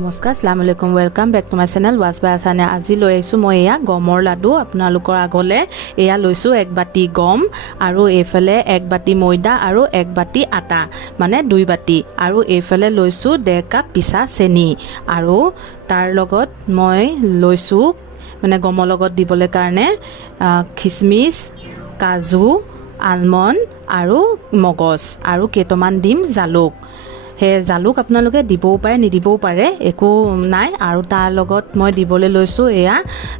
নমস্কাৰ, আসসালামু আলাইকুম, welcome back to my channel watch by আছানে। আজি লৈ আহিছোঁ মই এয়া গমৰ লাডু আপোনালোকৰ আগলৈ। এয়া লৈছোঁ 1 বাটি গম আৰু এইফালে 1 বাটি ময়দা আৰু 1 বাটি আটা, মানে 2 বাটি, আৰু এইফালে লৈছোঁ 1.5 কাপ পিছা চেনি, আৰু তাৰ লগত মই লৈছোঁ মানে গমৰ লগত দিবলৈ কাৰণে খিচমিচ, কাজু, আলমণ্ড আৰু মগজ, আৰু কেইটামান দিম জালুক। সেই জালুক আপোনালোকে দিবও পাৰে নিদিবও পাৰে, একো নাই। আৰু তাৰ লগত মই দিবলৈ লৈছোঁ এয়া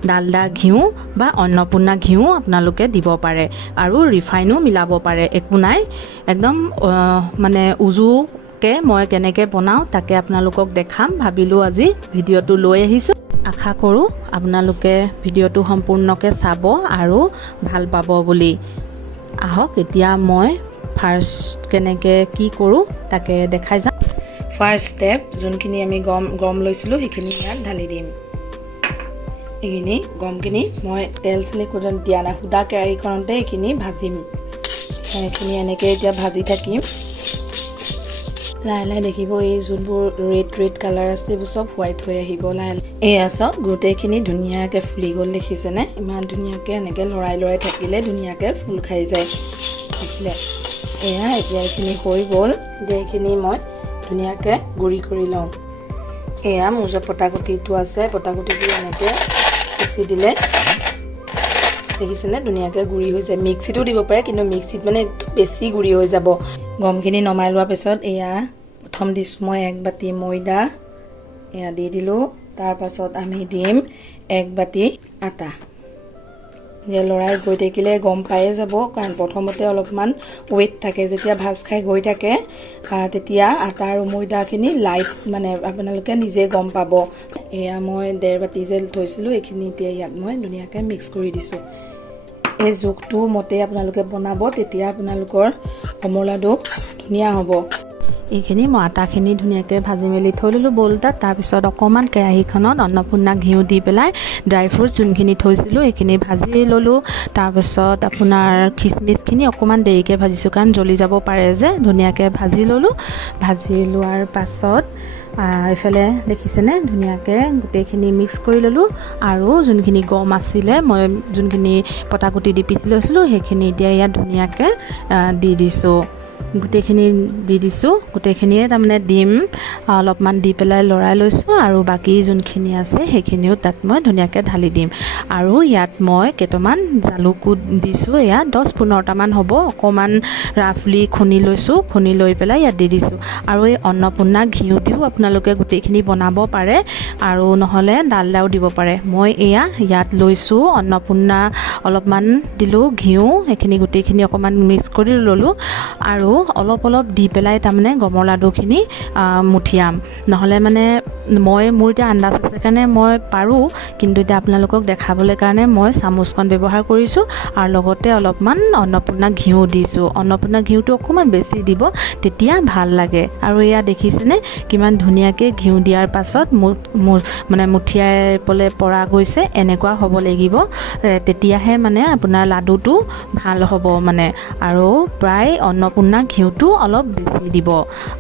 ডালডা ঘিউ বা অন্নপূৰ্ণা ঘিউ আপোনালোকে দিব পাৰে, আৰু ৰিফাইনো মিলাব পাৰে, একো নাই। একদম মানে উজুকৈ মই কেনেকৈ বনাওঁ তাকে আপোনালোকক দেখাম ভাবিলোঁ আজি ভিডিঅ'টো লৈ আহিছোঁ। আশা কৰোঁ আপোনালোকে ভিডিঅ'টো সম্পূৰ্ণকৈ চাব আৰু ভাল পাব বুলি। আহক এতিয়া মই ফাৰ্ষ্ট কেনেকৈ কি কৰোঁ তাকে দেখাই যাম। ফাৰ্ষ্ট ষ্টেপ, যোনখিনি আমি গম লৈছিলোঁ সেইখিনি ইয়াত ঢালি দিম। এইখিনি গমখিনি মই তেল দিয়া নাই, সুদা কেৰাহীখনতে এইখিনি ভাজিম। এইখিনি এনেকৈ এতিয়া ভাজি থাকিম। লাহে লাহে দেখিব এই যোনবোৰ ৰেড কালাৰ আছে এইবোৰ চব হোৱাইট হৈ আহিব লাহে লাহে। এয়া চাওক গোটেইখিনি ধুনীয়াকৈ ফুলি গ'ল, দেখিছেনে? ইমান ধুনীয়াকৈ এনেকৈ লৰাই থাকিলে ধুনীয়াকৈ ফুল খাই যায়, দেখিলে? এয়া এতিয়া এইখিনি হৈ গ'ল। এইখিনি মই ধুনীয়াকৈ গুড়ি কৰি লওঁ। এয়া মোৰ যে পটাগুটিটো আছে, পটাগুটিটো এনেকৈ পিচি দিলে দেখিছেনে ধুনীয়াকৈ গুড়ি হৈ যায়। মিক্সিতো দিব পাৰে, কিন্তু মিক্সিত মানে বেছি গুড়ি হৈ যাব। গমখিনি নমাই লোৱাৰ পিছত এয়া প্ৰথম দিছোঁ মই 1 বাটি ময়দা, এয়া দি দিলোঁ। তাৰপাছত আমি দিম 1 বাটি আটা। লৰাই গৈ থাকিলে গম পায়ে যাব, কাৰণ প্ৰথমতে অলপমান ৱেট থাকে, যেতিয়া ভাজ খাই গৈ থাকে তেতিয়া আটা আৰু ময়দাখিনি লাইট মানে আপোনালোকে নিজে গম পাব। এয়া মই 1.5 বাটি যে থৈছিলোঁ এইখিনি এতিয়া ইয়াত মই ধুনীয়াকৈ মিক্স কৰি দিছোঁ। এই জোখটো মতে আপোনালোকে বনাব, তেতিয়া আপোনালোকৰ গমৰ লাডু ধুনীয়া হ'ব। এইখিনি মই আটাখিনি ধুনীয়াকৈ ভাজি মেলি থৈ ল'লোঁ বল এটাত। তাৰপিছত অকণমান কেৰাহীখনত অন্নপূৰ্ণা ঘিউ দি পেলাই ড্ৰাই ফ্ৰুটছ যোনখিনি থৈছিলোঁ সেইখিনি ভাজি ল'লোঁ। তাৰপিছত আপোনাৰ খিচমিচখিনি অকণমান দেৰিকৈ ভাজিছোঁ, কাৰণ জ্বলি যাব পাৰে যে, ধুনীয়াকৈ ভাজি ল'লোঁ। ভাজি লোৱাৰ পাছত এইফালে দেখিছেনে ধুনীয়াকৈ গোটেইখিনি মিক্স কৰি ল'লোঁ। আৰু যোনখিনি গম আছিলে মই যোনখিনি পটাগুটি দি পিচি লৈছিলোঁ সেইখিনি এতিয়া ইয়াত ধুনীয়াকৈ দি দিছোঁ। গোটেইখিনি দি দিছোঁ, গোটেইখিনিয়ে তাৰমানে ডিম অলপমান দি পেলাই লৰাই লৈছোঁ, আৰু বাকী যোনখিনি আছে সেইখিনিও তাত মই ধুনীয়াকৈ ঢালি দিম। আৰু ইয়াত মই কেইটামান জালুকো দিছোঁ, এয়া 10-15টামান হ'ব, অকণমান ৰাফলি খুন্দি লৈছোঁ, খুন্দি লৈ পেলাই ইয়াত দি দিছোঁ। আৰু এই অন্নপূৰ্ণা ঘিউ দিও আপোনালোকে গোটেইখিনি বনাব পাৰে, আৰু নহ'লে ডালদাও দিব পাৰে। মই এয়া ইয়াত লৈছোঁ অন্নপূৰ্ণা অলপমান দিলোঁ ঘিউ, সেইখিনি গোটেইখিনি অকণমান মিক্স কৰি ল'লোঁ, আৰু অলপ দি পেলাই তাৰমানে গমৰ লাডুখিনি মুঠিয়াম। নহ'লে মানে মোৰ এতিয়া আন্দাজ আছে কাৰণে মই পাৰোঁ, কিন্তু এতিয়া আপোনালোকক দেখাবলৈ কাৰণে মই চামুচখন ব্যৱহাৰ কৰিছোঁ, আৰু লগতে অলপমান অন্নপূৰ্ণা ঘিউ দিছোঁ। অন্নপূৰ্ণা ঘিউটো অকণমান বেছি দিব, তেতিয়া ভাল লাগে। আৰু এয়া দেখিছেনে কিমান ধুনীয়াকৈ ঘিউ দিয়াৰ পাছত মানে মুঠিয়াবলৈ পৰা গৈছে, এনেকুৱা হ'ব লাগিব, তেতিয়াহে মানে আপোনাৰ লাডুটো ভাল হ'ব মানে। আৰু প্ৰায় অন্নপূৰ্ণা ঘিউটো অলপ বেছি দিব,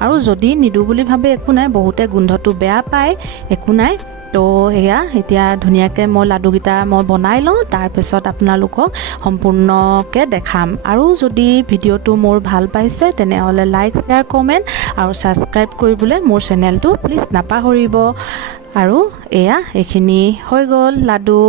আৰু যদি নিদিওঁ বুলি ভাবে একো নাই, বহুতে গোন্ধটো বেয়া পায়, একো নাই। তো সেয়া এতিয়া ধুনীয়াকৈ মই লাডুকেইটা মই বনাই লওঁ, তাৰপিছত আপোনালোকক সম্পূৰ্ণকৈ দেখাম। আৰু যদি ভিডিঅ'টো মোৰ ভাল পাইছে তেনেহ'লে লাইক, শ্বেয়াৰ, কমেণ্ট আৰু ছাবস্ক্ৰাইব কৰিবলৈ মোৰ চেনেলটো প্লিজ নাপাহৰিব। আৰু এয়া এইখিনি হৈ গ'ল লাডু।